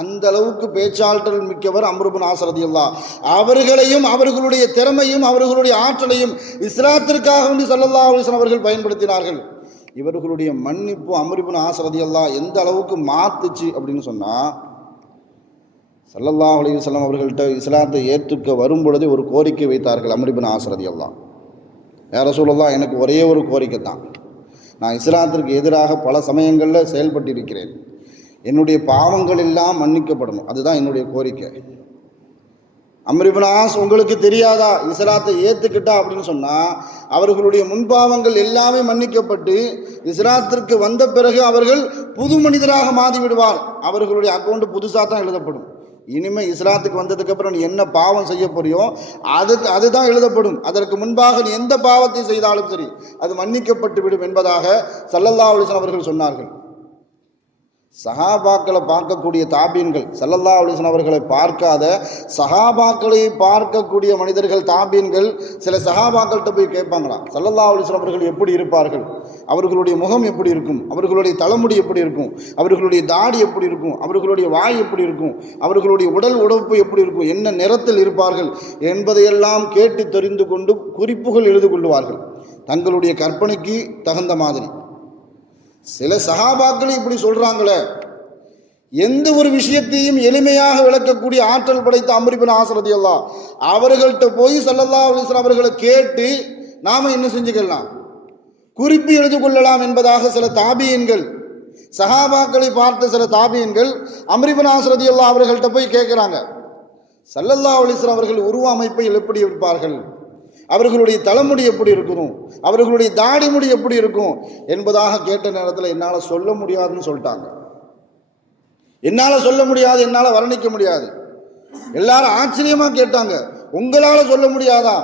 அந்த அளவுக்கு பேச்சாற்றல் மிக்கவர் அம்ர் இப்னு ஆஸ் ரலியல்லாஹு. அவர்களையும் அவர்களுடைய திறமையும் அவர்களுடைய ஆற்றலையும் இஸ்லாத்திற்காக வேண்டி ஸல்லல்லாஹு அலைஹி வஸல்லம் அவர்கள் பயன்படுத்தினார்கள். இவர்களுடைய மன்னிப்பு அம்ர் இப்னு ஆஸ் ரலியல்லாஹு எந்த அளவுக்கு மாத்துச்சு அப்படின்னு சொன்னால், ஸல்லல்லாஹு அலைஹி வஸல்லம் அவர்கள்ட்ட இஸ்லாத்தை ஏற்றுக்க வரும் பொழுது ஒரு கோரிக்கை வைத்தார்கள் அம்ர் இப்னு ஆஸ் ரலியல்லாஹு. யா ரசூலல்லாஹ், எனக்கு ஒரே ஒரு கோரிக்கை தான், நான் இஸ்லாத்திற்கு எதிராக பல சமயங்களில் செயல்பட்டிருக்கிறேன், என்னுடைய பாவங்கள் எல்லாம் மன்னிக்கப்படணும், அதுதான் என்னுடைய கோரிக்கை. அம்ர் இப்னு ஆஸ், உங்களுக்கு தெரியாதா, இஸ்லாத்தை ஏற்றுக்கிட்டா அப்படின்னு சொன்னால் அவர்களுடைய முன்பாவங்கள் எல்லாமே மன்னிக்கப்பட்டு இஸ்லாத்திற்கு வந்த பிறகு அவர்கள் புது மனிதராக மாறிவிடுவார். அவர்களுடைய அக்கௌண்ட் புதுசாக தான் எழுதப்படும். இனிமேல் இஸ்லாத்துக்கு வந்ததுக்கு அப்புறம் நீ என்ன பாவம் செய்ய போறியோ அதுதான் எழுதப்படும். அதற்கு முன்பாக நீ எந்த பாவத்தை செய்தாலும் சரி அது மன்னிக்கப்பட்டு விடும் என்பதாக ஸல்லல்லாஹு அலைஹி வஸல்லம் அவர்கள் சொன்னார்கள். சஹாபாக்களை பார்க்கக்கூடிய தாபீன்கள், ஸல்லல்லாஹு அலைஹி வஸல்லம் அவர்களை பார்க்காத சஹாபாக்களை பார்க்கக்கூடிய மனிதர்கள் தாபீன்கள் சில சஹாபாக்கள்கிட்ட போய் கேட்பாங்களாம், ஸல்லல்லாஹு அலைஹி வஸல்லம் அவர்கள் எப்படி இருப்பார்கள், அவர்களுடைய முகம் எப்படி இருக்கும், அவர்களுடைய தலைமுடி எப்படி இருக்கும், அவர்களுடைய தாடி எப்படி இருக்கும், அவர்களுடைய வாய் எப்படி இருக்கும், அவர்களுடைய உடல் உடம்பு எப்படி இருக்கும், என்ன நிறத்தில் இருப்பார்கள் என்பதையெல்லாம் கேட்டு தெரிந்து கொண்டு குறிப்புகள் எழுதி கொள்வார்கள் தங்களுடைய கற்பனைக்கு தகுந்த மாதிரி. சில சஹாபாக்கள் இப்படி சொல்றாங்களே, எந்த ஒரு விஷயத்தையும் எளிமையாக விளக்கக்கூடிய ஆற்றல் படைத்த அம்ர் இப்னு ஆஸ் ரலியல்லாஹு அவர்கள்ட்ட போய் ஸல்லல்லாஹு அலைஹி வஸல்லம் அவர்களை கேட்டு நாம என்ன செஞ்சுக்கலாம், குறிப்பு எழுதி கொள்ளலாம் என்பதாக சில தாபியன்கள் சஹாபாக்களை பார்த்த சில தாபியன்கள் அம்ர் இப்னு ஆஸ் ரலியல்லாஹு அவர்கள்ட்ட போய் கேட்குறாங்க, ஸல்லல்லாஹு அலைஹி வஸல்லம் அவர்கள் உருவ அமைப்பை எப்படி இருப்பார்கள், அவர்களுடைய தலைமுடி எப்படி இருக்கும், அவர்களுடைய தாடி முடி எப்படி இருக்கும் என்பதாக கேட்ட நேரத்தில் என்னால் சொல்ல முடியாதுன்னு சொல்லிட்டாங்க. என்னால் சொல்ல முடியாது, என்னால் வர்ணிக்க முடியாது. எல்லாரும் ஆச்சரியமாக கேட்டாங்க, உங்களால் சொல்ல முடியாதா?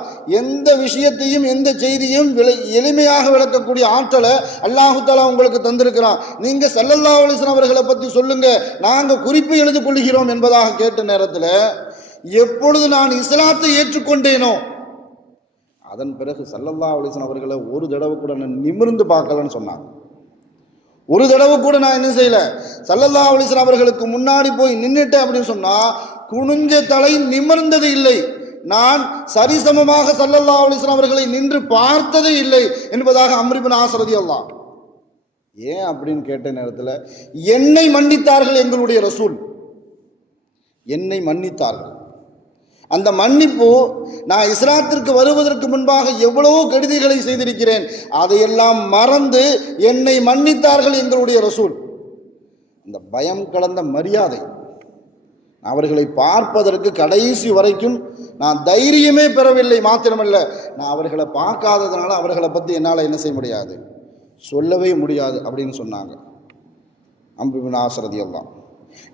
எந்த விஷயத்தையும் எந்த செய்தியும் எளிமையாக விளக்கக்கூடிய ஆற்றலை அல்லாஹு தஆலா உங்களுக்கு தந்திருக்கிறான். நீங்கள் ஸல்லல்லாஹு அலைஹி வஸல்லம் அவர்களை பற்றி சொல்லுங்க, நாங்கள் குறிப்பு எழுதி கொள்கிறோம் என்பதாக கேட்ட நேரத்தில் எப்பொழுது நான் இஸ்லாத்தை ஏற்றுக்கொண்டேனோ அதன் பிறகு ஸல்லல்லாஹு அலைஹி வஸல்லம் அவர்களை ஒரு தடவை கூட நான் நிமிர்ந்து பார்க்கலன்னு சொன்னாங்க. ஒரு தடவை கூட நான் என்ன செய்யல, ஸல்லல்லாஹு அலைஹி வஸல்லம் அவர்களுக்கு முன்னாடி போய் நின்றுட்டேன் அப்படின்னு சொன்னா குனிஞ்ச தலை நிமிர்ந்தது இல்லை. நான் சரிசமமாக ஸல்லல்லாஹு அலைஹி வஸல்லம் அவர்களை நின்று பார்த்ததே இல்லை என்பதாக அம்ர் இப்னு ஆஸ் ரலியல்லாஹு. ஏன் அப்படின்னு கேட்ட நேரத்தில் என்னை மன்னித்தார்கள் எங்களுடைய ரசூல், என்னை மன்னித்தார்கள். அந்த மன்னிப்பு நான் இஸ்லாத்திற்கு வருவதற்கு முன்பாக எவ்வளவோ கெடுதிகளை செய்திருக்கிறேன், அதையெல்லாம் மறந்து என்னை மன்னித்தார்கள் எங்களுடைய ரசூல். அந்த பயம் கலந்த மரியாதை, அவர்களை பார்ப்பதற்கு கடைசி வரைக்கும் நான் தைரியமே பெறவில்லை. மாத்திரமல்ல, நான் அவர்களை பார்க்காததுனால அவர்களை பற்றி என்னால் என்ன செய்ய முடியாது, சொல்லவே முடியாது அப்படின்னு சொன்னாங்க அம்ர் இப்னு ஆஸ் ரலியல்லாஹு.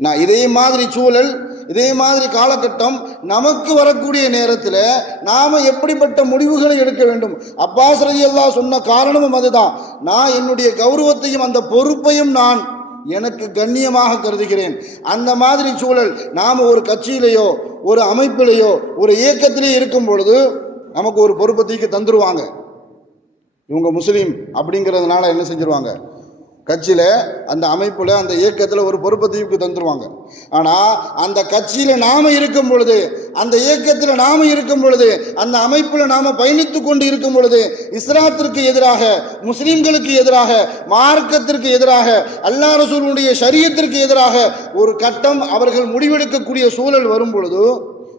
நான் இதே மாதிரி சூழல், இதே மாதிரி காலகட்டம் நமக்கு வரக்கூடிய நேரத்தில் நாம் எப்படிப்பட்ட முடிவுகளை எடுக்க வேண்டும்? அப்பாஸ் ரலியல்லாஹு சொன்ன காரணமும் அதுதான். நான் என்னுடைய கௌரவத்தையும் அந்த பொறுப்பையும் நான் எனக்கு கண்ணியமாக கருதுகிறேன். அந்த மாதிரி சூழல் நாம் ஒரு கட்சியிலேயோ ஒரு அமைப்பிலேயோ ஒரு இயக்கத்திலேயோ இருக்கும் பொழுது நமக்கு ஒரு பொறுப்பை தூக்கி தந்துடுவாங்க. இவங்க முஸ்லீம் அப்படிங்கிறதுனால என்ன செஞ்சிருவாங்க, கட்சியில் அந்த அமைப்பில் அந்த இயக்கத்தில் ஒரு பொறுப்பை தூக்கி தந்துடுவாங்க. ஆனால் அந்த கட்சியில் நாம் இருக்கும் பொழுது, அந்த இயக்கத்தில் நாம் இருக்கும் பொழுது, அந்த அமைப்பில் நாம் பயணித்து கொண்டு இருக்கும் பொழுது இஸ்லாத்திற்கு எதிராக, முஸ்லீம்களுக்கு எதிராக, மார்க்கத்திற்கு எதிராக, அல்லாஹ் ரசூலுடைய ஷரியத்திற்கு எதிராக ஒரு கட்டம் அவர்கள் முடிவெடுக்கக்கூடிய சூழல் வரும் பொழுது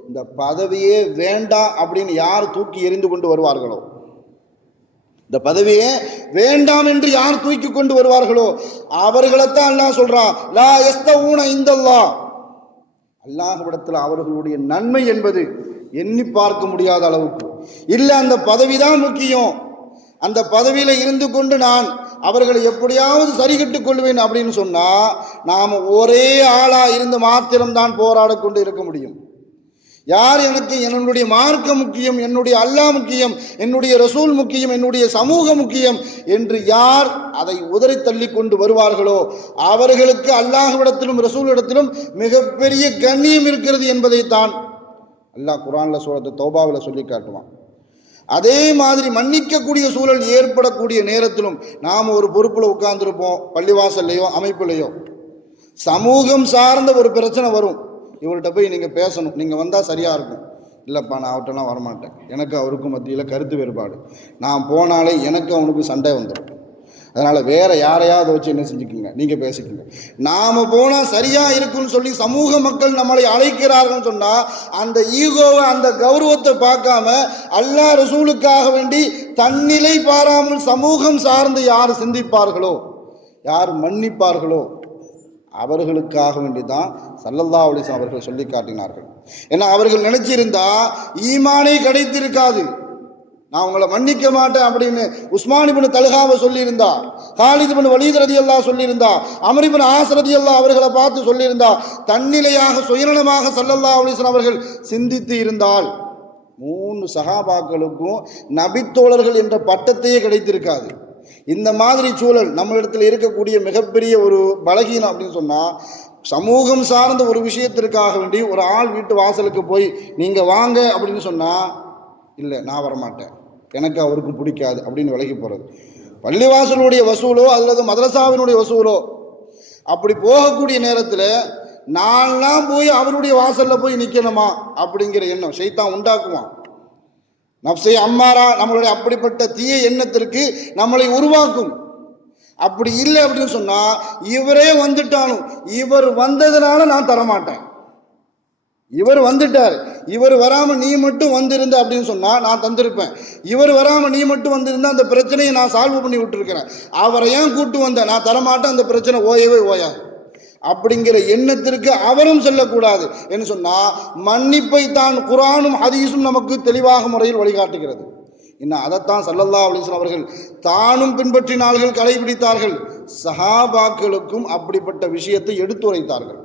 இந்த பதவியே வேண்டாம் அப்படின்னு யார் தூக்கி எறிந்து கொண்டு வருவார்களோ, இந்த பதவியே வேண்டாம் என்று யார் தூக்கி கொண்டு வருவார்களோ அவர்களைத்தான் அல்லாஹ் சொல்றான், லா யஸ்தஊன இந்தல்லாஹ். அல்லாஹ்விடத்தில் அவர்களுடைய நன்மை என்பது எண்ணி பார்க்க முடியாத அளவுக்கு இல்லை. அந்த பதவி தான் முக்கியம். அந்த பதவியில் இருந்து கொண்டு நான் அவர்களை எப்படியாவது சரிகட்டுக் கொள்வேன் அப்படின்னு சொன்னா நாம் ஒரே ஆளா இருந்து மாத்திரம்தான் போராட கொண்டு இருக்க முடியும். யார் எனக்கு என்னுடைய மார்க்கம் முக்கியம், என்னுடைய அல்லாஹ் முக்கியம், என்னுடைய ரசூல் முக்கியம், என்னுடைய சமூகம் முக்கியம் என்று யார் அதை உதறி தள்ளி கொண்டு வருவார்களோ அவர்களுக்கு அல்லாஹ்விடத்திலும் ரசூலிடத்திலும் மிகப்பெரிய கண்ணியம் இருக்கிறது என்பதைத்தான் அல்லாஹ் குர்ஆனில் சூரத்து தௌபாவில் சொல்லி காட்டுவான். அதே மாதிரி மன்னிக்கக்கூடிய சூழல் ஏற்படக்கூடிய நேரத்திலும் நாம் ஒரு பொறுப்பில் உட்கார்ந்துருப்போம், பள்ளிவாசல்லையோ அமைப்புலையோ, சமூகம் சார்ந்த ஒரு பிரச்சனை வரும். இவர்கிட்ட போய் நீங்கள் பேசணும், நீங்கள் வந்தால் சரியாக இருக்கும். இல்லைப்பா நான் அவர்கிட்டலாம் வரமாட்டேன், எனக்கு அவருக்கும் மத்தியில் கருத்து வேறுபாடு, நான் போனாலே எனக்கு அவனுக்கு சண்டை வந்துடும், அதனால் வேறு யாரையாவது வச்சு என்ன செஞ்சுக்குங்க, நீங்கள் பேசிக்கோங்க. நாம் போனால் சரியாக இருக்குன்னு சொல்லி சமூக மக்கள் நம்மளை அழைக்கிறார்கள்னு சொன்னால் அந்த ஈகோவை, அந்த கௌரவத்தை பார்க்காம அல்லாஹ் ரசூலுக்காக வேண்டி தன்னிலை பாராமல் சமூகம் சார்ந்து யார் சிந்திப்பார்களோ, யார் மன்னிப்பார்களோ அவர்களுக்காக வேண்டி தான் ஸல்லல்லாஹு அலைஹி வஸல்லம் அவர்கள் சொல்லி காட்டினார்கள். ஏன்னா அவர்கள் நினைச்சிருந்தா ஈமானே கிடைத்திருக்காது. நான் உங்களை மன்னிக்க மாட்டேன் அப்படின்னு உஸ்மான் இப்னு தல்ஹாவை சொல்லியிருந்தா, காலித் இப்னு வலீத் ரலியல்லாஹு சொல்லியிருந்தா, அம்ர் இப்னு ஆஸ் ரலியல்லாஹு அவர்களை பார்த்து சொல்லியிருந்தா, தன்னிலையாக சுயநலமாக ஸல்லல்லாஹு அலைஹி வஸல்லம் அவர்கள் சிந்தித்து இருந்தால் 3 சஹாபாக்களுக்கும் நபித்தோழர்கள் என்ற பட்டத்தையே கிடைத்திருக்காது. இந்த மாதிரி சூழல் நம்மளிடத்தில் இருக்கக்கூடிய மிகப்பெரிய ஒரு பலகீனம் அப்படின்னு சொன்னால், சமூகம் சார்ந்த ஒரு விஷயத்திற்காக வேண்டி ஒரு ஆள் வீட்டு வாசலுக்கு போய் நீங்கள் வாங்க அப்படின்னு சொன்னால், இல்லை நான் வரமாட்டேன், எனக்கு அவருக்கும் பிடிக்காது அப்படின்னு விலகி போகிறது. பள்ளிவாசலுடைய வசூலோ அல்லது மதரசாவினுடைய வசூலோ அப்படி போகக்கூடிய நேரத்தில் நான்லாம் போய் அவருடைய வாசலில் போய் நிற்கணுமா அப்படிங்கிற எண்ணம் ஷைத்தான் உண்டாக்குவான். நப்சை அம்மாரா நம்மளுடைய அப்படிப்பட்ட தீய எண்ணத்திற்கு நம்மளை உருவாக்கும். அப்படி இல்லை அப்படின்னு சொன்னால், இவரே வந்துட்டாலும் இவர் வந்ததுனால நான் தரமாட்டேன், இவர் வந்துட்டார், இவர் வராமல் நீ மட்டும் வந்திருந்த அப்படின்னு சொன்னால் நான் தந்திருப்பேன். இவர் வராமல் நீ மட்டும் வந்திருந்தா அந்த பிரச்சனையை நான் சால்வ் பண்ணி விட்டுருக்கிறேன். அவரை ஏன் கூட்டு வந்தேன், நான் தரமாட்டேன், அந்த பிரச்சனை ஓயவே ஓயாது அப்படிங்கிற எண்ணத்திற்கு அவரும் செல்லக்கூடாது என்று சொன்னால் மன்னிப்பை தான் குர்ஆனும் ஹதீஸும் நமக்கு தெளிவாக முறையில் வழிகாட்டுகிறது. இன்னும் அதைத்தான் ஸல்லல்லாஹு அலைஹி வஸல்லம் அவர்கள் தானும் பின்பற்றினார்கள், கடைபிடித்தார்கள். சஹாபாக்களுக்கும் அப்படிப்பட்ட விஷயத்தை எடுத்துரைத்தார்கள்.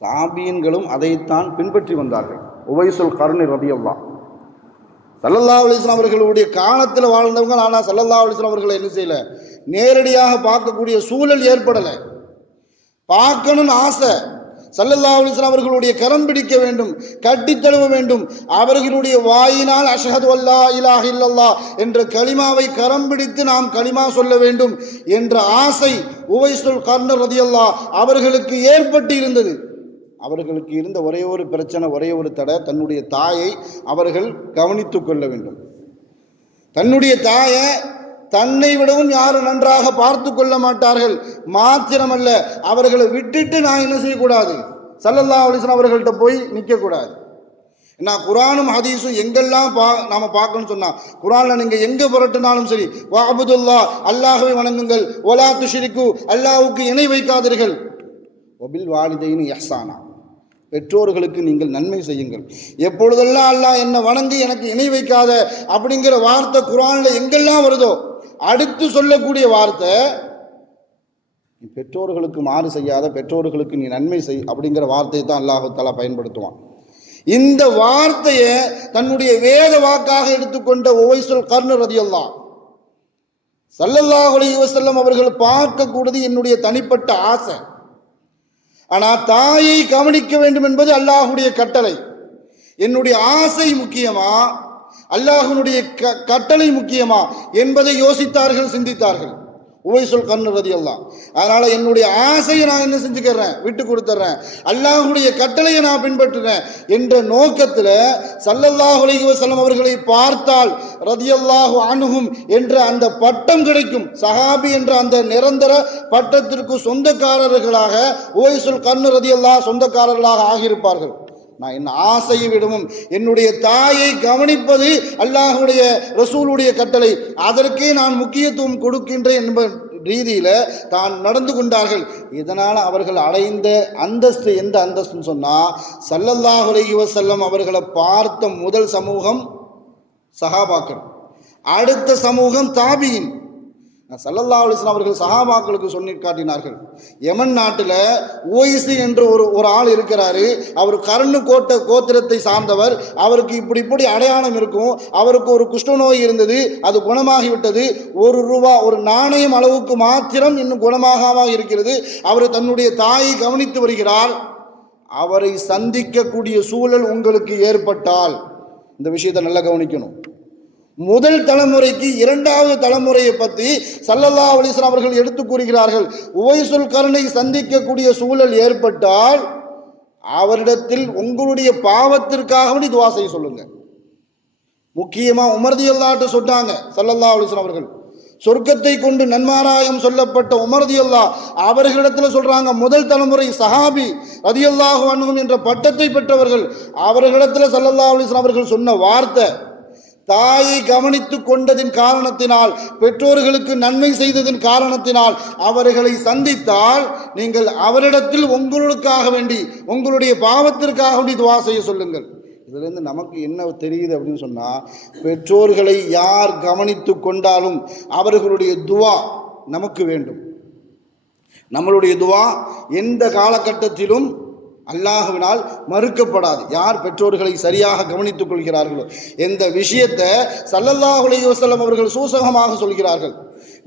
தாபீன்களும் அதைத்தான் பின்பற்றி வந்தார்கள். உவைசுல் கர்னி ரலியல்லாஹு ஸல்லல்லாஹு அலைஹி வஸல்லம் அவர்களுடைய காலத்தில் வாழ்ந்தவங்க. ஆனால் ஸல்லல்லாஹு அலைஹி வஸல்லம் அவர்களை என்ன செய்யலை, நேரடியாக பார்க்கக்கூடிய சூழல் ஏற்படலை. பார்க்கணும்னு ஆசை, ஸல்லல்லாஹு அலைஹி வஸல்லம் அவர்களுடைய கரம் பிடிக்க வேண்டும், கட்டித் தழுவ வேண்டும், அவர்களுடைய வாயினால் அஷ்ஹது அல்லா இலாஹ இல்லல்லாஹ் என்ற கலிமாவை கரம் பிடித்து நாம் கலிமா சொல்ல வேண்டும் என்ற ஆசை உவைசுல் கர்னி ரலியல்லாஹு அவர்களுக்கு ஏற்பட்டு இருந்தது. அவர்களுக்கு இருந்த ஒரே ஒரு பிரச்சனை, ஒரே ஒரு தடை, தன்னுடைய தாயை அவர்கள் கவனித்து கொள்ள வேண்டும். தன்னுடைய தாயை தன்னை விடவும் யாரும் நன்றாக பார்த்து கொள்ள மாட்டார்கள். மாத்திரமல்ல, அவர்களை விட்டுட்டு நான் என்ன செய்யக்கூடாது, ஸல்லல்லாஹு அலைஹி வஸல்லம் அவர்கள்ட்ட போய் நிற்கக்கூடாது. நான் குர்ஆனும் ஹதீஸும் எங்கெல்லாம் நாம் பார்க்கணும்னு சொன்னால், குர்ஆனில் நீங்கள் எங்கே புரட்டினாலும் சரி, வஅபுதுல்லாஹ் அல்லாஹ்வை வணங்குங்கள், வலா துஷ்ரிகு அல்லாஹ்வுக்கு இணை வைக்காதீர்கள், வபில் வாலிதைனி இஹ்சானா பெற்றோர்களுக்கு நீங்கள் நன்மை செய்யுங்கள். எப்பொழுதெல்லாம் அல்லாஹ் என்னை வணங்கி எனக்கு இணை வைக்காத அப்படிங்கிற வார்த்தை குர்ஆனில் எங்கெல்லாம் வருதோ அடுத்து சொல்லக்கூடிய வார்த்தை பெற்றோர்களுக்கு மாறு செய்யாத, பெற்றோர்களுக்கு நீ நன்மை செய் அப்படிங்கிற வார்த்தையை தான் அல்லாஹ் தஆலா பயன்படுத்துவான். இந்த வார்த்தையை தன்னுடைய வேத வாக்காக எடுத்துக்கொண்ட உவைசுல் கர்னி ரலியல்லாஹு ஸல்லல்லாஹு அலைஹி வஸல்லம் அவர்கள் பார்க்கக்கூடியது என்னுடைய தனிப்பட்ட ஆசை. ஆனால் தாயை கவனிக்க வேண்டும் என்பது அல்லாஹுடைய கட்டளை. என்னுடைய ஆசை முக்கியமா, அல்லாஹ்வுடைய கட்டளை முக்கியமா என்பதை யோசித்தார்கள், சிந்தித்தார்கள் உவைசுல் கர்னி ரலியல்லாஹு. அதனால என்னுடைய ஆசையை நான் என்ன செஞ்சுக்கிறேன், விட்டு கொடுத்துட்றேன், அல்லாஹ்வுடைய கட்டளையை நான் பின்பற்றுறேன் என்ற நோக்கத்தில் ஸல்லல்லாஹு அலைஹி வஸல்லம் அவர்களை பார்த்தால் ரலியல்லாஹு அன்ஹும் என்ற அந்த பட்டம் கிடைக்கும். சஹாபி என்ற அந்த நிரந்தர பட்டத்திற்கு சொந்தக்காரர்களாக உவைசுல் கர்னி ரலியல்லாஹு சொந்தக்காரர்களாக ஆகியிருப்பார்கள். நான் என் ஆசையை விடவும் என்னுடைய தாயை கவனிப்பது அல்லாஹ்வுடைய ரசூலுடைய கட்டளை, அதற்கே நான் முக்கியத்துவம் கொடுக்கின்றேன் என்ப ரீதியில் தான் நடந்து கொண்டார்கள். இதனால் அவர்கள் அடைந்த அந்தஸ்து எந்த அந்தஸ்துன்னு சொன்னால், ஸல்லல்லாஹு அலைஹி வஸல்லம் அவர்களை பார்த்த முதல் சமூகம் சஹாபாக்கள், அடுத்த சமூகம் தாபீன். ஸல்லல்லாஹு அலைஹி வஸல்லம் அவர்கள் சஹாபாக்களுக்கு சொல்லி காட்டினார்கள். யமன் நாட்டில் ஓய்சி என்று ஒரு ஆள் இருக்கிறாரு. அவர் கர்னு கோத்திரத்தை சார்ந்தவர். அவருக்கு இப்படி அடையாளம் இருக்கும். அவருக்கு ஒரு குஷ்டநோய் இருந்தது, அது குணமாகிவிட்டது. ₹1 ஒரு நாணயம் அளவுக்கு மாத்திரம் இன்னும் குணமாக இருக்கிறது. அவர் தன்னுடைய தாயை கவனித்து வருகிறார். அவரை சந்திக்கக்கூடிய சூழல் உங்களுக்கு ஏற்பட்டால் இந்த விஷயத்தை நல்லா கவனிக்கணும். முதல் தலைமுறைக்கு இரண்டாவது தலைமுறையை பற்றி ஸல்லல்லாஹு அலைஹி வஸல்லம் அவர்கள் எடுத்து கூறுகிறார்கள். உவைசுல் கர்னை சந்திக்கக்கூடிய சூழல் ஏற்பட்டால் அவரிடத்தில் உங்களுடைய பாவத்திற்காக துஆ செய்ய சொல்லுங்க. முக்கியமாக உமர் ரலியல்லாஹு சொன்னாங்க ஸல்லல்லாஹு அலைஹி வஸல்லம் அவர்கள். சொர்க்கத்தை கொண்டு நன்மாராயம் சொல்லப்பட்ட உமர் ரலியல்லாஹு அவர்களிடத்தில் சொல்றாங்க, முதல் தலைமுறை சஹாபி ரலியல்லாஹு அன்ஹும் என்ற பட்டத்தை பெற்றவர்கள். அவர்களிடத்தில் ஸல்லல்லாஹு அலைஹி வஸல்லம் அவர்கள் சொன்ன வார்த்தை, தாயை கவனித்து கொண்டதின் காரணத்தினால், பெற்றோர்களுக்கு நன்மை செய்ததின் காரணத்தினால் அவர்களை சந்தித்தால் நீங்கள் அவரிடத்தில் உங்களுக்காக வேண்டி, உங்களுடைய பாவத்திற்காக வேண்டி துஆ செய்ய சொல்லுங்கள். இதிலிருந்து நமக்கு என்ன தெரியுது அப்படின்னு சொன்னால், பெற்றோர்களை யார் கவனித்து கொண்டாலும் அவர்களுடைய துஆ நமக்கு வேண்டும். நம்மளுடைய துஆ எந்த காலகட்டத்திலும் அல்லாஹ்வினால் மறுக்கப்படாது. யார் பெற்றோர்களை சரியாக கவனித்துக் கொள்கிறார்களோ, எந்த விஷயத்தை ஸல்லல்லாஹு அலைஹி வஸல்லம் அவர்கள் சூசகமாக சொல்கிறார்கள்.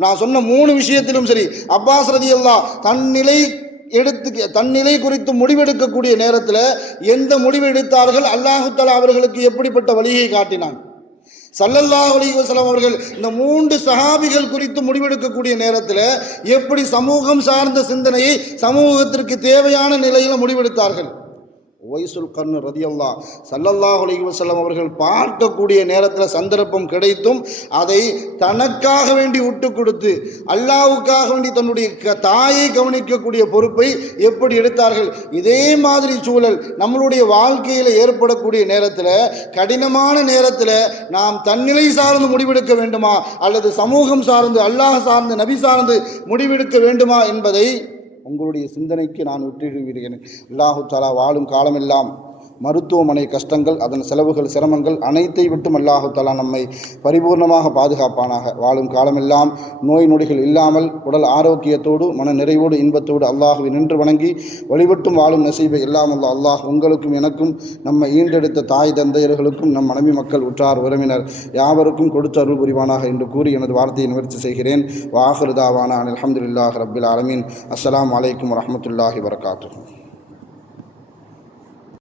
நான் சொன்ன 3 விஷயத்திலும் சரி, அப்பாஸ் ரலியல்லாஹு தன்னிலை குறித்து முடிவெடுக்கக்கூடிய நேரத்தில் எந்த முடிவு எடுத்தார்கள், அல்லாஹ் தஆலா அவர்களுக்கு எப்படிப்பட்ட வழியை காட்டினான். ஸல்லல்லாஹு அலைஹி வஸல்லம் அவர்கள் இந்த 3 சஹாபிகள் குறித்து முடிவெடுக்கக்கூடிய நேரத்தில் எப்படி சமூகம் சார்ந்த சிந்தனையை சமூகத்திற்கு தேவையான நிலையில் முடிவெடுத்தார்கள். ஒய்சுல் கர்னு ரதியல்லாஹ் ஸல்லல்லாஹு அலைஹி வஸல்லம் அவர்கள் பார்க்கக்கூடிய நேரத்தில் சந்தர்ப்பம் கிடைத்தும் அதை தனக்காக வேண்டி விட்டு கொடுத்து அல்லாஹ்வுக்காக வேண்டி தன்னுடைய தாயை கவனிக்கக்கூடிய பொறுப்பை எப்படி எடுத்தார்கள். இதே மாதிரி சூழல் நம்மளுடைய வாழ்க்கையில் ஏற்படக்கூடிய நேரத்தில், கடினமான நேரத்தில் நாம் தன்னிலை சார்ந்து முடிவெடுக்க வேண்டுமா அல்லது சமூகம் சார்ந்து, அல்லாஹ் சார்ந்து, நபி சார்ந்து முடிவெடுக்க வேண்டுமா என்பதை உங்களுடைய சிந்தனைக்கு நான் விட்டுவிடுகிறேன். அல்லாஹு தஆலா வாழும் காலமெல்லாம் மருத்துவமனை கஷ்டங்கள், அதன் செலவுகள், சிரமங்கள் அனைத்தை விட்டும் அல்லாஹு தஆலா நம்மை பரிபூர்ணமாக பாதுகாப்பானாக. வாழும் காலமெல்லாம் நோய் நொடிகள் இல்லாமல் உடல் ஆரோக்கியத்தோடு மன நிறைவோடு இன்பத்தோடு அல்லாஹுவை நின்று வணங்கி வழிபட்டும் வாழும் நசீபை எல்லாம் அல்லாஹ் உங்களுக்கும் எனக்கும் நம்ம ஈண்டெடுத்த தாய் தந்தையர்களுக்கும் நம் மனைவி மக்கள் உற்றார் உறவினர் யாவருக்கும் கொடுத்து அருள் புரிவானாக என்று கூறி எனது வார்த்தையை நிவர்த்தி செய்கிறேன். வ ஆகிரு தாவானா அல்ஹம்துலில்லாஹி ரப்பில் ஆலமீன். அஸ்ஸலாமு அலைக்கும் வரஹ்மத்துல்லாஹி வபரகாத்துஹு.